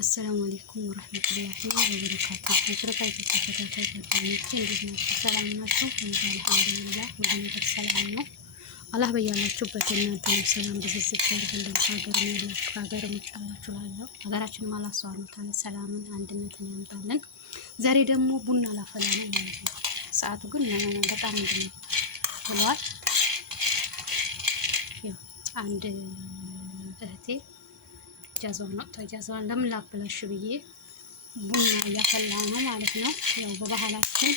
አሰላሙ አለይኩም ወራህመቱላሂ ወበረካቱሁ። የተከታታይ ጓደኞቼ እንዴት ናችሁ? ሰላም ናችሁ? አልሐምዱሊላህ ሁሉ ነገር ሰላም ነው። አላህ በያላችሁበት እናንተንም ሰላም ብዝዝት ያርግልን። ሀገርም ውጭ ያላችሁ ላለው ሀገራችንም አላህ ሱብሃነሁ ወተዓላ ሰላምን አንድነትን ያምጣልን። ዛሬ ደግሞ ቡና ላፈላ ነው ማለት ነው። ሰዓቱ ግን በጣም እንድነው ብሏል። አንድ እህቴ ጃዛውን ነው ተጃዛውን ለምን ላበላሽ ብዬ ቡና እያፈላ ነው ማለት ነው። ያው በባህላችን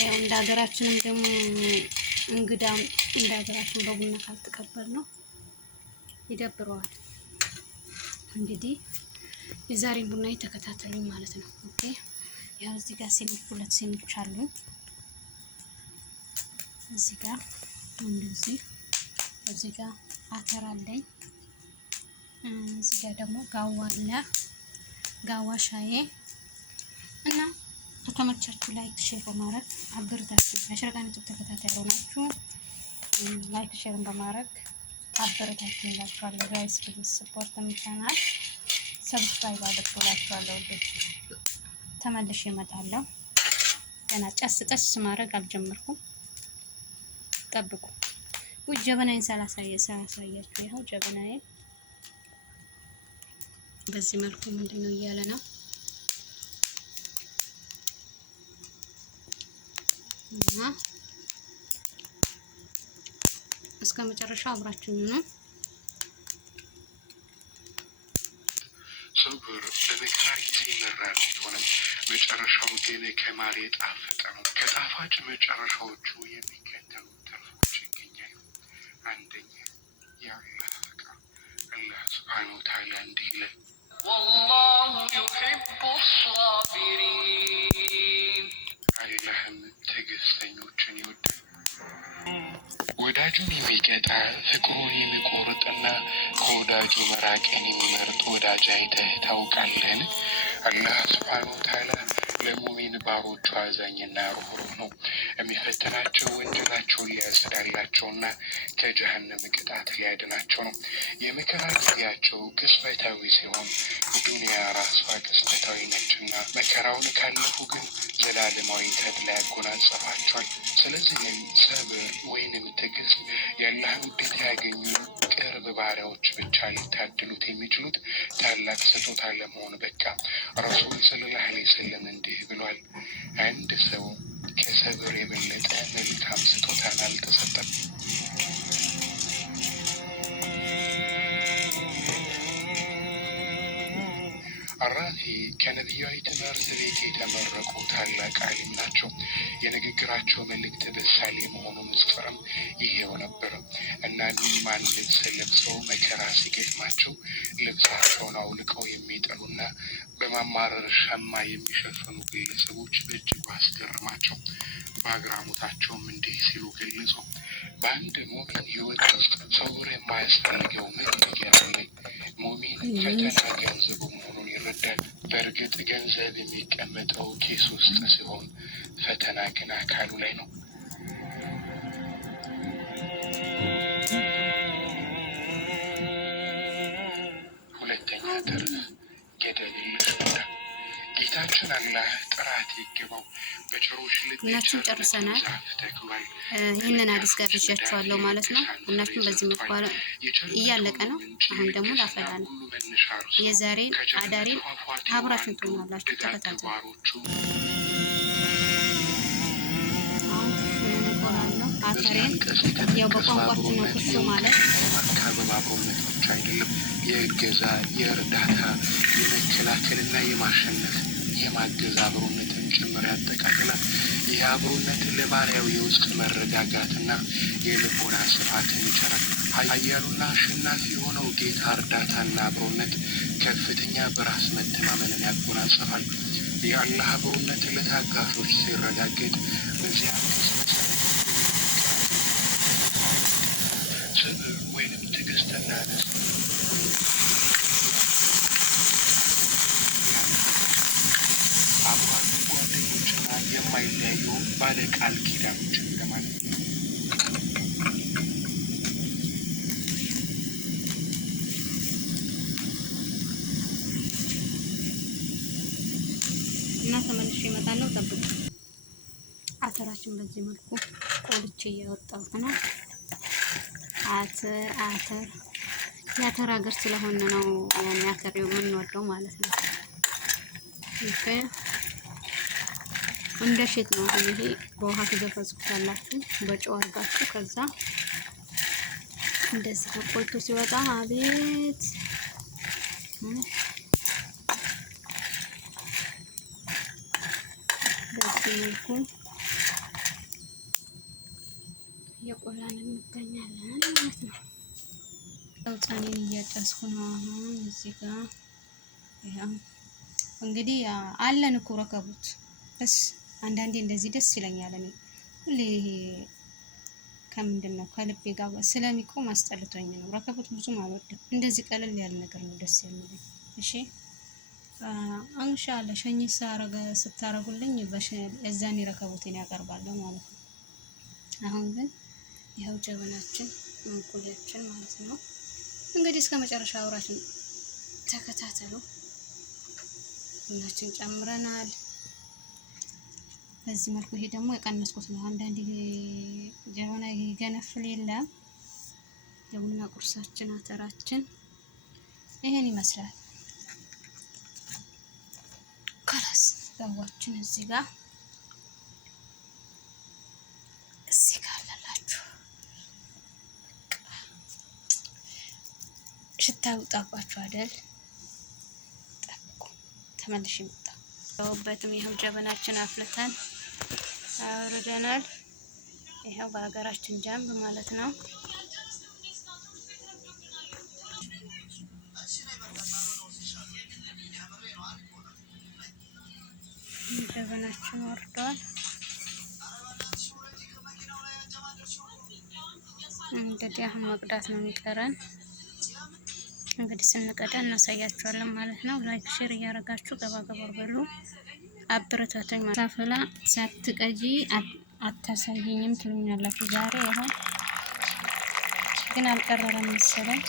ያው እንደ ሀገራችንም ደግሞ እንግዳም እንደ ሀገራችን በቡና ካልተቀበል ነው ይደብረዋል። እንግዲህ የዛሬን ቡና ተከታተሉኝ ማለት ነው። ኦኬ ያው እዚህ ጋር ሁለት ሲኒዎች አሉ። እዚህ ጋር እንደዚህ እዚህ ጋር አተር አለኝ። እዚህ ጋር ደግሞ ጋዋ አለ። ጋዋ ሻዬ እና ከተመቻችሁ ላይክ ሼር በማድረግ አበረታችሁ። የሸርቃን ተከታታይ ሆናችሁ ላይክ ሼር በማድረግ አበረታችሁ ይላችኋለሁ። ጋይስ ፕሊዝ ሰፖርት ቻናል ሰብስክራይብ አድርጉላችኋለሁ። ተመልሼ እመጣለሁ። ገና ጨስ ማድረግ አልጀመርኩም። ጠብቁ። ጀበናዬን ሳላሳያችሁ ይኸው ጀበናዬን በዚህ መልኩ ምንድነው እያለ ነው እና እስከ መጨረሻው አብራችሁኝ ነው። ሰብር በመከራ ጊዜ መራር ሆነ፣ መጨረሻው ግን ከማር የጣፈጠ ነው። ከጣፋጭ መጨረሻዎቹ የሚከተሉት ተርፎች ይገኛሉ። አንደኛ የአላህ ፍቅር። አላህ ሱብሓነሁ ወተዓላ እንዲህ ይላል፣ ወላሁ ዩሂቡ ሷቢሪን፣ አላህም ትዕግስተኞችን ይወዳል። ወዳጁን የሚቀጣ ፍቅሩን የሚቆርጥና ከወዳጁ መራቅን የሚመርጥ ወዳጅ አይተህ ታውቃለህን? አላህ ሱብሓነሁ ወተዓላ ለሙሚን ባሮቹ አዛኝና ሩህሩህ ነው። የሚፈትናቸው ወንጀላቸውን ሊያጸዳላቸውና ከጀሀነም ቅጣት ሊያድናቸው ነው። የመከራ ጊዜያቸው ቅጽበታዊ ሲሆን ዱንያ ራሷ ቅጽበታዊ ነችና፣ መከራውን ካለፉ ግን ዘላለማዊ ተድላ ያጎናጸፋቸዋል። ስለዚህም ሰብር ወይንም ትዕግስት የአላህን ውዴታ ያገኙ ቅርብ ባሪያዎች ብቻ ሊታደሉት የሚችሉት ታላቅ ስጦታ ለመሆን በቃ። ረሱል ሰለላሁ ዐለይሂ ወሰለም እንዲህ ብሏል፣ አንድ ሰው ከሰብር የበለጠ መልካም ስጦታን አልተሰጠም። አራፊ ከነቢያዊ ትምህርት ቤት የተመረቁ ታላቅ አሊም ናቸው። የንግግራቸው መልእክት በሳሌ የመሆኑ ምስጢርም ይሄው ነበር እና ኒማን ልብስ ለብሰው መከራ ሲገጥማቸው ልብሳቸውን አውልቀው የሚጠሉና በማማረር ሸማ የሚሸፍኑ ግለሰቦች እጅጉ አስገርማቸው። በአግራሞታቸውም እንዲህ ሲሉ ገለጹ፣ በአንድ ሙሚን ህይወት ውስጥ ሰብር የማያስፈልገው ምን ነገር አለ? ሙሚን ፈተና ገንዘቡ መሆኑን ይረዳል። በእርግጥ ገንዘብ የሚቀመጠው ኬስ ውስጥ ሲሆን ፈተና ግን አካሉ ላይ ነው። ሁለተኛ ተርፍ ገደል የለሽ ቦታ። ጌታችን አላህ ጥራት ይገባው በጭሮች ቡናችን ጨርሰናል። ይህንን አዲስ ጋብዣችኋለሁ ማለት ነው። ቡናችን በዚህ መልኩ እያለቀ ነው። አሁን ደግሞ ላፈላ ነው። የዛሬን አዳሬን አብራችን ትሆናላችሁ። ተከታተሉ። አተሬን ያው በቋንቋችን ነው ኩሱ ማለት አብሮነቶች አይደለም፣ የእገዛ የእርዳታ የመከላከልና የማሸነፍ የማገዝ አብሮነትን ጭምር ያጠቃልላል። ይህ አብሮነት ለባሪያው የውስጥ መረጋጋትና የልቦና ስፋትን ይቸራል። ኃያሉና አሸናፊ የሆነው ጌታ እርዳታና አብሮነት ከፍተኛ በራስ መተማመንን ያጎናጽፋል። የአላህ አብሮነት ለታጋሾች ሲረጋገጥ በዚያ ሰብር ወይንም ትዕግስትና አብሯን ጓደኞችና የማይለያዩ ባለ ቃል ኪዳኖች እንደማለት ነው። እና ተመልሼ እመጣለሁ። ጠብቁ። አተራችን በዚህ መልኩ ቆልቼ እያወጣሁት ነው። አተር የአተር ሀገር ስለሆነ ነው ያን አተር የምንወደው ማለት ነው። ኦኬ እንደ ሼት ነው። ይሄ በውሃ ትዘፈዝፉታላችሁ በጨው አድርጋችሁ ከዛ እንደዚህ ተቆልቶ ሲወጣ አቤት በዚህ መልኩ እየቆላን እንገኛለን ማለት ነው። ጫኔን እያጨስኩ ነው አሁን እዚህ ጋር። ያው እንግዲህ አለን እኮ ረከቡት በስ አንዳንዴ እንደዚህ ደስ ይለኛል። እኔ ሁሌ ከምንድን ነው ከልቤ ጋር ስለሚቆም አስጠልቶኝ ነው። ረከቡት ብዙም አልወድም። እንደዚህ ቀለል ያለ ነገር ነው ደስ የሚለኝ። እሺ አንሻለ ሸኝ ስታረጉልኝ እዛኔ ረከቡቴን ያቀርባለሁ ማለት ነው። አሁን ግን ይኸው ጀበናችን እንቁላላችን ማለት ነው። እንግዲህ እስከ መጨረሻ አብራችን ተከታተሉ። ቡናችን ጨምረናል በዚህ መልኩ። ይሄ ደግሞ የቀነስኩት ነው። አንዳንዴ ጀበና ይገነፍል የለም። የቡና ቁርሳችን አተራችን ይሄን ይመስላል። ከላስ ዳዋችን እዚህ ጋር አለላችሁ። ሽታ ይውጣባችሁ አይደል? ጠብቁ፣ ተመልሼ መጣሁ። በውበትም ይኸው ጀበናችን አፍልተን አውርደናል። ይኸው በሀገራችን ጃምብ ማለት ነው። ጀበናችን ወርዷል። እንግዲህ አሁን መቅዳት ነው የሚቀረን። እንግዲህ ስንቀዳ እናሳያችኋለን ማለት ነው። ላይክ ሼር እያደረጋችሁ ገባ ገባ በሉ፣ አበረታቱኝ። ሳፈላ ሳትቀጂ አታሳየኝም ትሉኛላችሁ። ዛሬ ይኸው ግን አልቀረረም መሰለኝ።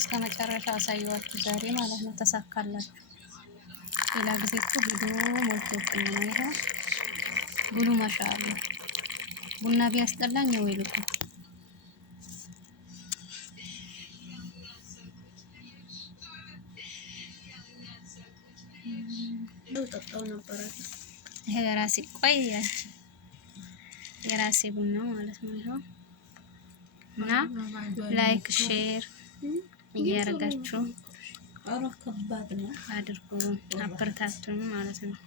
እስከ መጨረሻ አሳየዋችሁ ዛሬ ማለት ነው። ተሳካላችሁ። ሌላ ጊዜ እኮ ቪዲዮ ሞልቶብኝ ነው። ይሄ ብሉ ማሻአላ ቡና ቢያስጠላኝ ወይ ልኩ ጠጣው ነበር። ይሄ የራሴ ቆይ የራሴ ቡና ማለት ነው። ይሄው እና ላይክ ሼር እያደረጋችሁ አድርጉ፣ አበረታቱኝ ማለት ነው።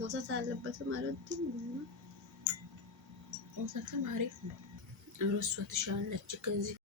ወተት አለበት ማለት ነው። ወተትም አሪፍ ነው። እሷ ትሻለች ከዚህ